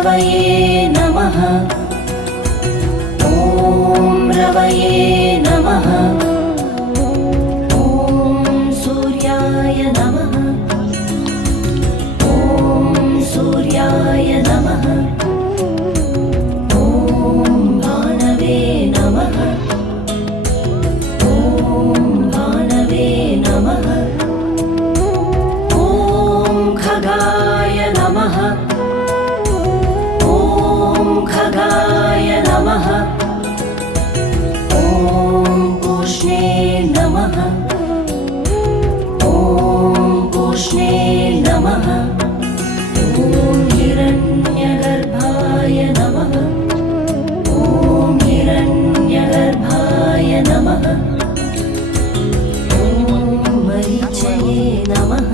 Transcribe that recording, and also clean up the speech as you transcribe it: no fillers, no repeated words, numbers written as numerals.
रवये नमः। ॐ रवये नमः। ॐ सूर्याय नमः। ॐ सूर्याय नमः। ॐ भानवे नमः। ॐ भानवे नमः। ॐ खगाय नमः। ॐ खगाय नमः। ॐ पूष्णे नमः। ॐ पूष्णे नमः। ॐ हिरण्यगर्भाय नमः। ॐ हिरण्यगर्भाय नमः। ॐ मरीचये नमः।